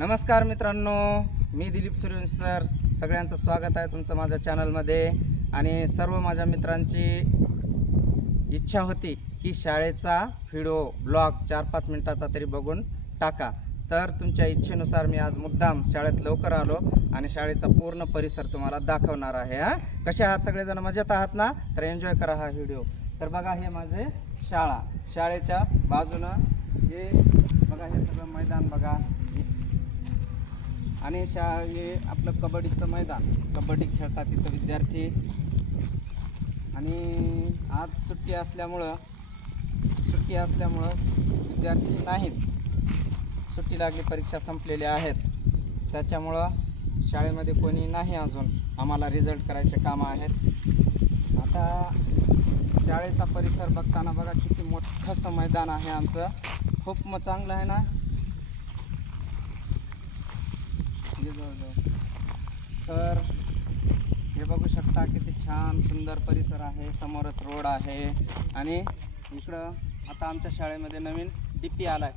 नमस्कार मित्रांनो, मी दिलीप सूर्यवंशी सर. सगळ्यांचं स्वागत आहे तुमचं माझ्या चॅनलमध्ये. आणि सर्व माझ्या मित्रांची इच्छा होती की शाळेचा व्हिडिओ ब्लॉग 4-5 मिनिटाचा तरी बघून टाका. तर तुमच्या इच्छेनुसार मी आज मुद्दाम शाळेत लवकर आलो आणि शाळेचा पूर्ण परिसर तुम्हाला दाखवणार आहे. कसे आहात सगळेजण? मजेत आहात ना? तर एन्जॉय करा हा व्हिडिओ. तर बघा, हे माझे शाळेच्या बाजूनं हे बघा, हे सगळं मैदान बघा. आणि हे आपलं कबड्डीचं मैदान, कबड्डी खेळतात इथं विद्यार्थी. आणि आज सुट्टी असल्यामुळं विद्यार्थी नाहीत. सुट्टी लागली, परीक्षा संपलेल्या आहेत, त्याच्यामुळं शाळेमध्ये कोणी नाही. अजून आम्हाला रिझल्ट करायचे कामं आहेत. आता शाळेचा परिसर बघताना बघा, किती मोठंसं मैदान आहे आमचं. खूप चांगलं आहे ना. तर हे बघू शकता, किती छान सुंदर परिसर आहे. समोरच रोड आहे. आणि इकडं आता आमच्या शाळेमध्ये नवीन DP आलाय.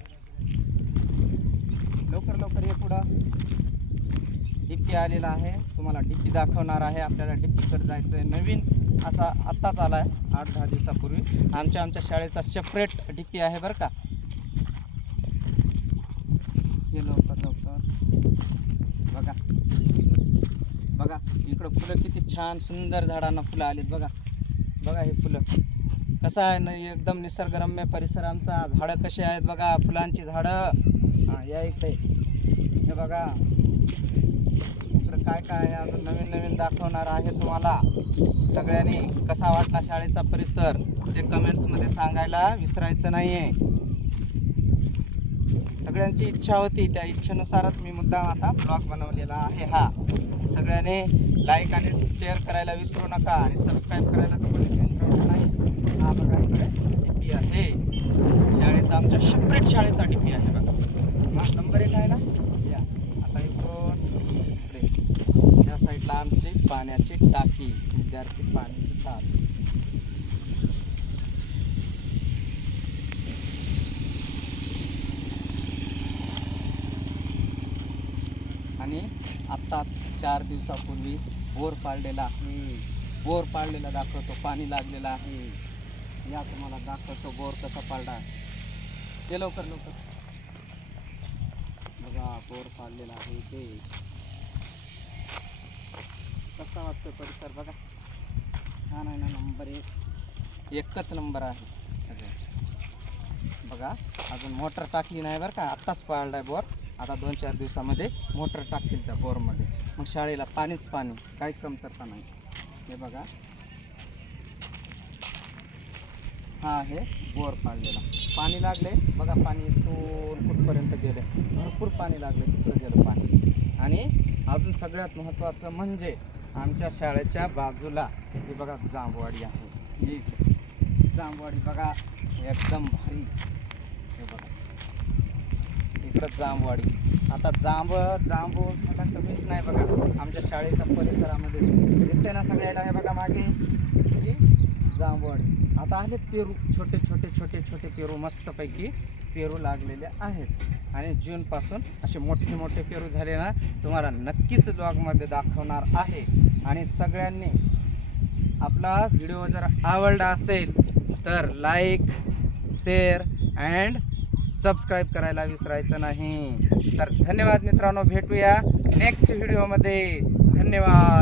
लवकर हे पुढं DP आलेला आहे. तुम्हाला DP दाखवणार आहे. आपल्याला DPकडे जायचं आहे. नवीन असा आत्ताच आला आहे, 8-10 दिवसापूर्वी. आमच्या शाळेचा सेपरेट DP आहे बरं का. हे लवकर बघा इकडं फुलं किती छान सुंदर, झाडांना फुलं आलीत. बघा हे फुलं कसं आहे ना, एकदम निसर्गरम्य परिसर आमचा. झाडं कशी आहेत बघा, फुलांची झाडं. या इकडे हे बघा, इकडं काय आहे अजून नवीन दाखवणार आहे तुम्हाला. सगळ्यांनी कसा वाटला शाळेचा परिसर ते कमेंट्समध्ये सांगायला विसरायचं नाही आहे. सगळ्यांची इच्छा होती, त्या इच्छेनुसारच मी मुद्दाम आता ब्लॉग बनवलेला आहे. सगळ्यांनी लाईक आणि शेअर करायला विसरू नका. आणि सबस्क्राईब करायला तर कोणी विसरू नाही. बघा, इकडे DP आहे शाळेचा, आमच्या सेपरेट शाळेचा DP आहे बघा. नंबर 1 आहे ना. आता इकडून इकडे या साईडला आमची पाण्याची टाकी, विद्यार्थी पाणी पितात. आणि आत्ताच 4 दिवसापूर्वी बोर पाडलेला दाखवतो. पाणी लागलेलं आहे. या तुम्हाला दाखवतो बोर कसा पाडला. ते लवकर बघा, बोर पाडलेला आहे. ते कसा वाटतो परिसर बघा. छान आहे ना. नंबर 1, एकच नंबर आहे बघा. अजून मोटर टाकली नाही बरं का. आत्ताच पाडलाय बोर. आता 2-4 दिवसामध्ये मोटर टाकतील त्या बोरमध्ये. मग शाळेला पाणीच पाणी, काही कमतरता नाही. हे बघा, हा आहे बोर पाडलेला. पाणी लागले बघा. पाणी इथून कुठपर्यंत गेले, भरपूर पाणी लागले, तिकडं गेलं पाणी. आणि अजून सगळ्यात महत्त्वाचं म्हणजे आमच्या शाळेच्या बाजूला हे बघा जांभवाडी आहे. ही जांभवाडी बघा, एकदम भारी. हे बघा इकडं जांभवाडी. आता जांभूळ मला कमीच नाही बघा आमच्या शाळेच्या परिसरामध्ये दिसते ना सगळ्याला. हे बघा मागे ही जांभवाडी. आता आले पेरू, छोटे पेरू, मस्तपैकी पेरू लागलेले आहेत. आणि जूनपासून असे मोठे पेरू झाले ना, तुम्हाला नक्कीच ब्लॉगमध्ये दाखवणार आहे. आणि सगळ्यांनी आपला व्हिडिओ जर आवडला असेल तर लाईक, शेअर अँड सबस्क्राईब करायला विसरायचं नाही. तर धन्यवाद मित्रांनो, भेटूया नेक्स्ट व्हिडिओमध्ये. धन्यवाद.